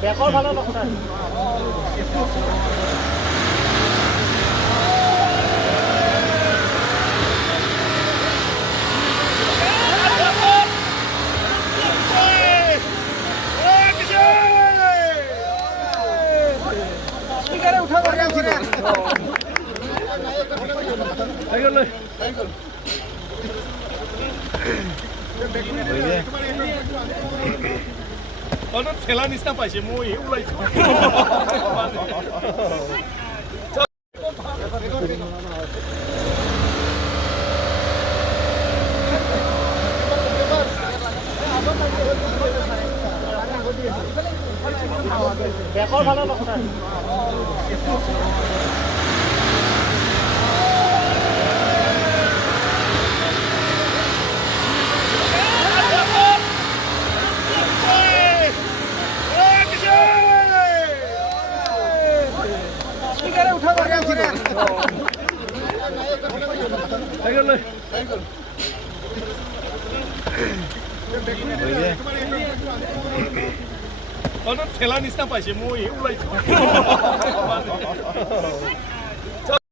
বেকৰ ভালো লগা উঠা ঠেলা নিচিনা পাইছে মই ওলাইছো বেকৰ ভালো লগা ঠেলা নিচিনা পাইছে মই ওলাইছো